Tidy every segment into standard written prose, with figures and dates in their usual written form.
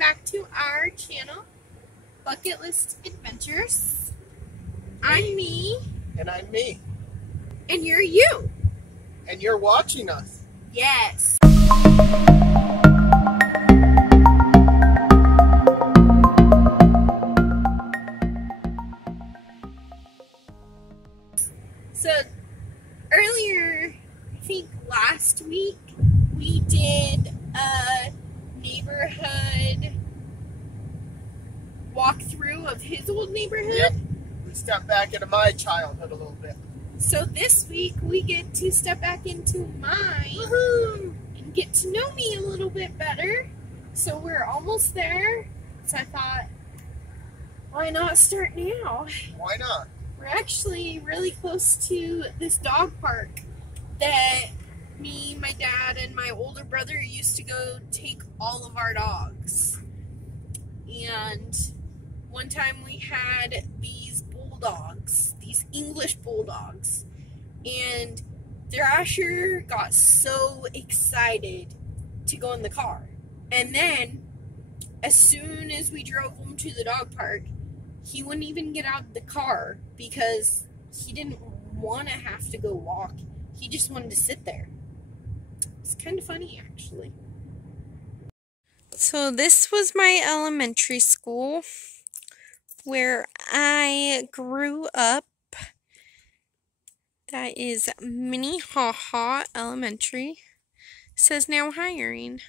back to our channel, Bucket List Adventures. I'm me. And I'm me. And you're you. And you're watching us. Yes. So, earlier, I think last week, we did a neighborhood walkthrough of his old neighborhood. Yep. We stepped back into my childhood a little bit. So this week, we get to step back into mine. Woohoo! And get to know me a little bit better. So we're almost there. So I thought, why not start now? Why not? We're actually really close to this dog park that me, my dad, and my older brother used to go take all of our dogs. And one time we had these bulldogs, these English bulldogs, and Thrasher got so excited to go in the car. And then, as soon as we drove him to the dog park, he wouldn't even get out of the car because he didn't want to have to go walk. He just wanted to sit there. It's kind of funny, actually. So this was my elementary school where I grew up. That is Minnehaha Elementary. It says now hiring.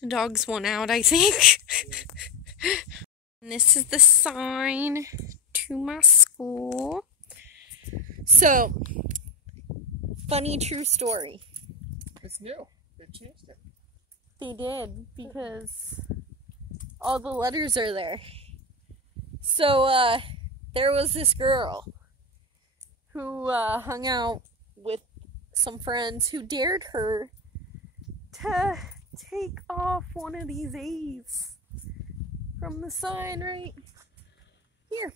The dogs won out, I think. And this is the sign to my school. So, funny true story. It's new. They changed it. They did, because all the letters are there. So, there was this girl who hung out with some friends who dared her to take off one of these A's from the sign right here.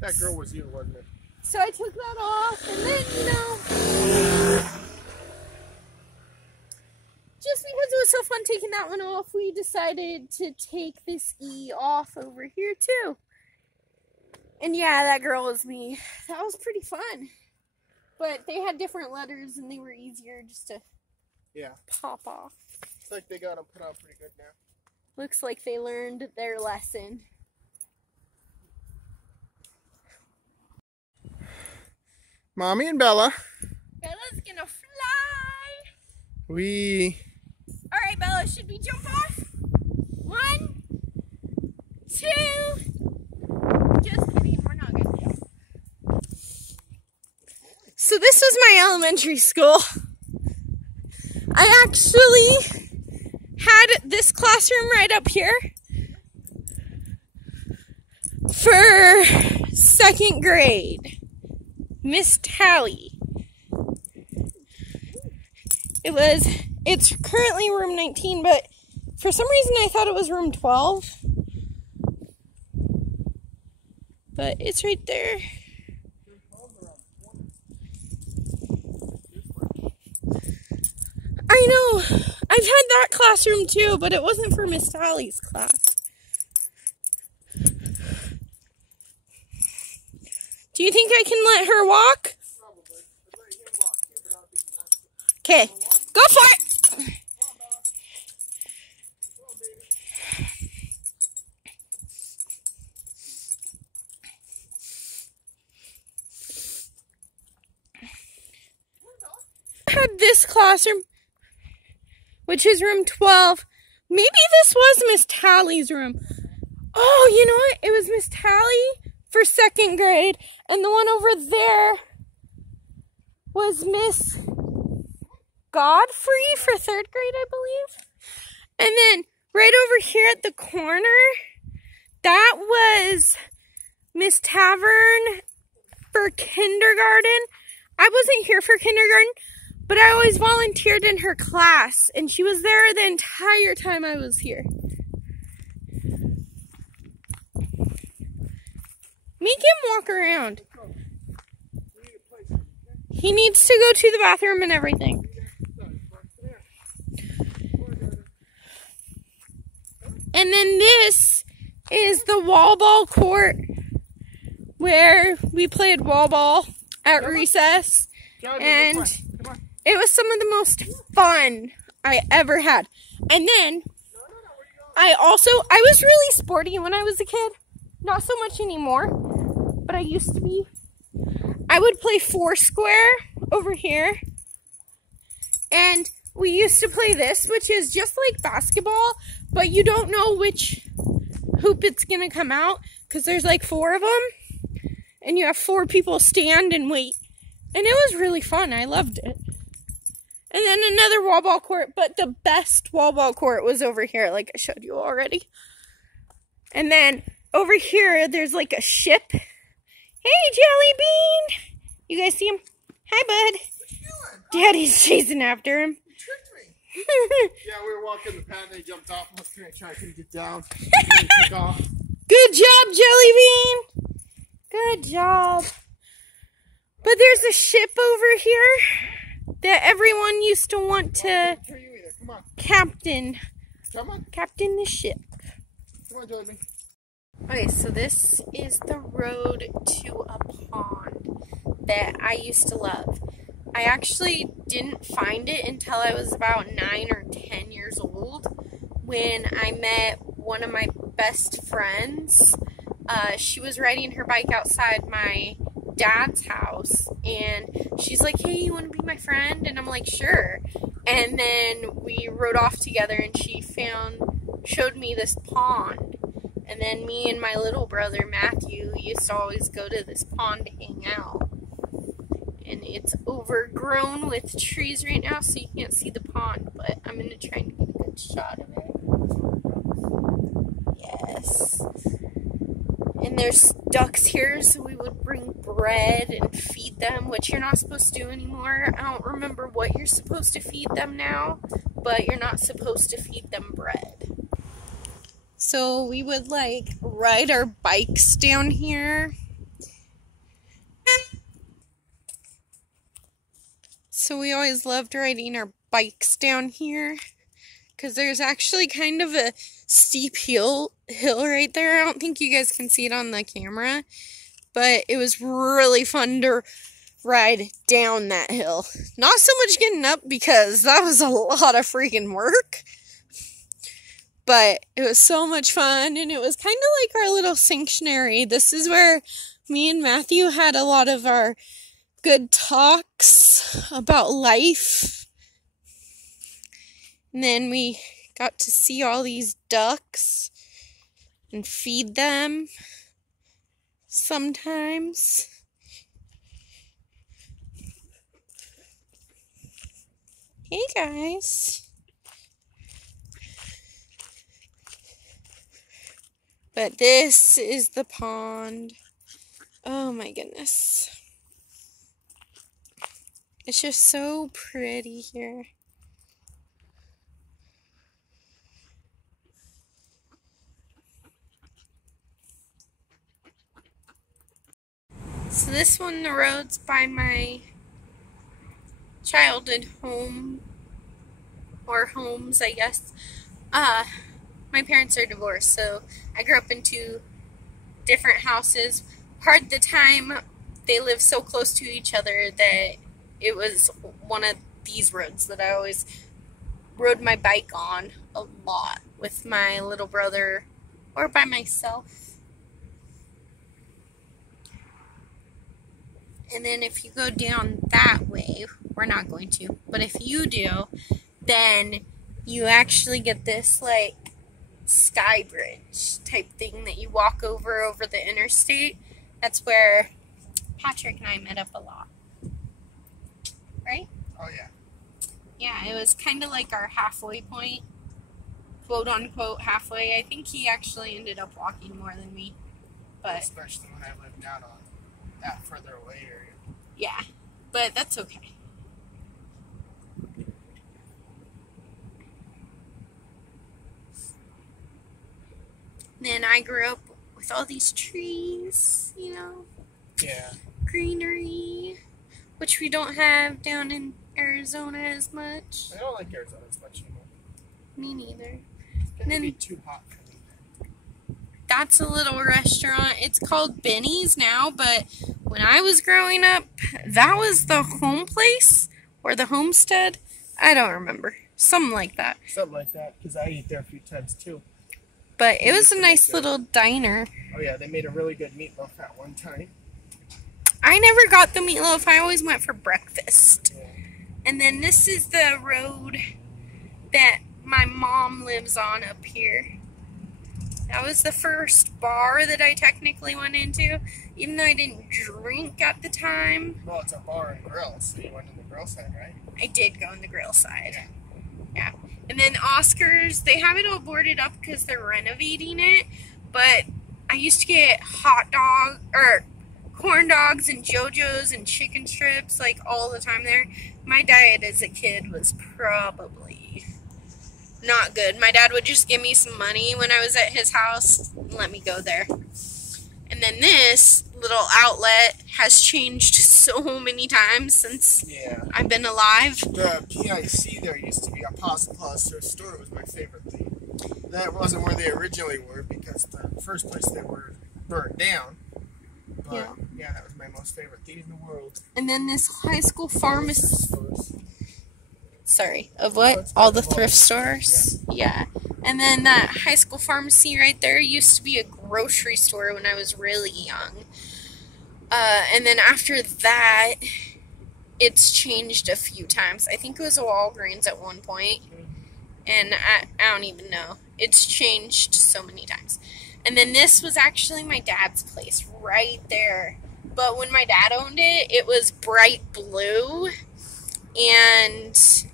That girl was you, wasn't it? So I took that off, and then, just because it was so fun taking that one off, we decided to take this E off over here too. And yeah, that girl was me. That was pretty fun. But they had different letters, and they were easier just to pop off. It's like they got them put on pretty good now. Looks like they learned their lesson. Mommy and Bella. Bella's gonna fly. Alright, Bella, should we jump off? 1, 2. Just kidding, we're not gonna jump. So this was my elementary school. I actually had this classroom right up here for 2nd grade. Miss Tally. It's currently room 19, but for some reason I thought it was room 12. But it's right there. I know. I've had that classroom too, but it wasn't for Miss Tally's class. Do you think I can let her walk? Probably. I'd let him walk too, but I don't think he wants to. Okay, go for it! Come on, Bella. Come on, baby. I had this classroom, which is room 12. Maybe this was Miss Tally's room. Oh, you know what? It was Miss Tally for 2nd grade, and the one over there was Miss Godfrey for 3rd grade, I believe. And then right over here at the corner, that was Miss Tavern for kindergarten. I wasn't here for kindergarten, but I always volunteered in her class, and she was there the entire time I was here. Make him walk around. He needs to go to the bathroom and everything. And then this is the wall ball court where we played wall ball at recess. And it was some of the most fun I ever had. And then I was really sporty when I was a kid. Not so much anymore, but I used to be. I would play Foursquare over here. And we used to play this, which is just like basketball, but you don't know which hoop it's going to come out because there's like 4 of them. And you have 4 people stand and wait. And it was really fun. I loved it. And then another wall ball court, but the best wall ball court was over here, like I showed you already. And then over here, there's like a ship. Hey, Jelly Bean! You guys see him? Hi, bud. What you doing? Daddy's chasing after him. You tricked me. Yeah, we were walking the pad and they jumped off. I was going to try to get down. And took off. Good job, Jelly Bean! Good job. But there's a ship over here that everyone used to want to Come on. captain. Come on. Captain the ship. Come on, Jordan. Okay, so this is the road to a pond that I used to love. I actually didn't find it until I was about 9 or 10 years old when I met one of my best friends. She was riding her bike outside my dad's house, and she's like, hey, you want to be my friend? And I'm like, sure. And then we rode off together, and she showed me this pond. And then me and my little brother Matthew used to always go to this pond to hang out. And it's overgrown with trees right now, so you can't see the pond, but I'm going to try and get a good shot of it. Yes. And there's ducks here, so we would bring bread and feed them, which you're not supposed to do anymore. I don't remember what you're supposed to feed them now, but you're not supposed to feed them bread. So we would like ride our bikes down here. So we always loved riding our bikes down here because there's actually kind of a steep hill right there. I don't think you guys can see it on the camera, but it was really fun to ride down that hill. Not so much getting up because that was a lot of freaking work. But it was so much fun, and it was kind of like our little sanctuary. This is where me and Matthew had a lot of our good talks about life. And then we got to see all these ducks and feed them sometimes. Hey guys. But this is the pond. Oh my goodness. It's just so pretty here. So this one, the road's by my childhood home, or homes, I guess. My parents are divorced, so I grew up in 2 different houses. Part of the time, they lived so close to each other that it was one of these roads that I always rode my bike on a lot with my little brother or by myself. And then if you go down that way, we're not going to, but if you do, then you actually get this like sky bridge type thing that you walk over the interstate. That's where Patrick and I met up a lot. Right? Oh, yeah. Yeah, it was kind of like our halfway point. Quote unquote halfway. I think he actually ended up walking more than me. But especially when I lived down on that further away area. Yeah, but that's okay. Then I grew up with all these trees, you know. Yeah. Greenery, which we don't have down in Arizona as much. I don't like Arizona as much anymore. Me neither. It's going to be too hot for me. That's a little restaurant. It's called Benny's now, but when I was growing up, that was the home place or the homestead. I don't remember. Something like that. Something like that, because I ate there a few times too. But it was a nice little diner. Oh yeah, they made a really good meatloaf at one time. I never got the meatloaf. I always went for breakfast. Yeah. And then this is the road that my mom lives on up here. That was the first bar that I technically went into, even though I didn't drink at the time. Well, it's a bar and grill, so you went in the grill side, right? I did go in the grill side. Yeah. And then Oscar's, they have it all boarded up because they're renovating it, but I used to get hot dog, or corn dogs and JoJo's and chicken strips, like, all the time there. My diet as a kid was probably not good. My dad would just give me some money when I was at his house and let me go there. And then this little outlet has changed so many times since I've been alive. The PIC there used to be a Pasta Plaza store. It was my favorite thing. That wasn't where they originally were because the first place they were burned down. But yeah, that was my most favorite thing in the world. And then this high school pharmacy. Sorry, of what? All the thrift stores? Yeah. And then that high school pharmacy right there used to be a grocery store when I was really young. And then after that, it's changed a few times. I think it was a Walgreens at one point. And I don't even know. It's changed so many times. And then this was actually my dad's place right there. But when my dad owned it, it was bright blue. And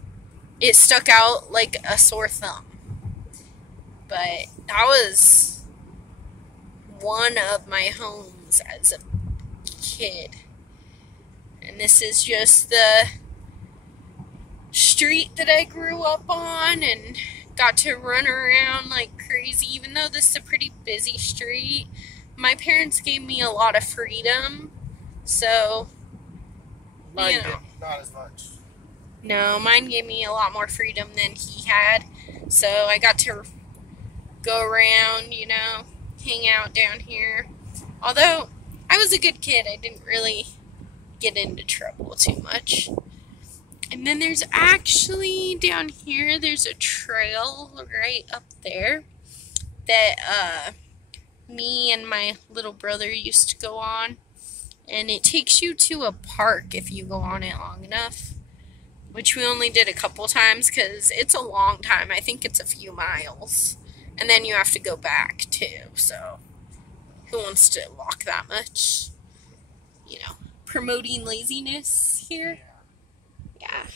it stuck out like a sore thumb. But that was one of my homes as a kid. And this is just the street that I grew up on and got to run around like crazy. Even though this is a pretty busy street, my parents gave me a lot of freedom. So, Mine did, not as much. No, mine gave me a lot more freedom than he had. So I got to go around, you know, hang out down here. Although I was a good kid, I didn't really get into trouble too much. And then there's actually down here, there's a trail right up there that me and my little brother used to go on. And it takes you to a park if you go on it long enough. Which we only did a couple times because it's a long time. I think it's a few miles. And then you have to go back too. So who wants to walk that much? You know, promoting laziness here. Yeah.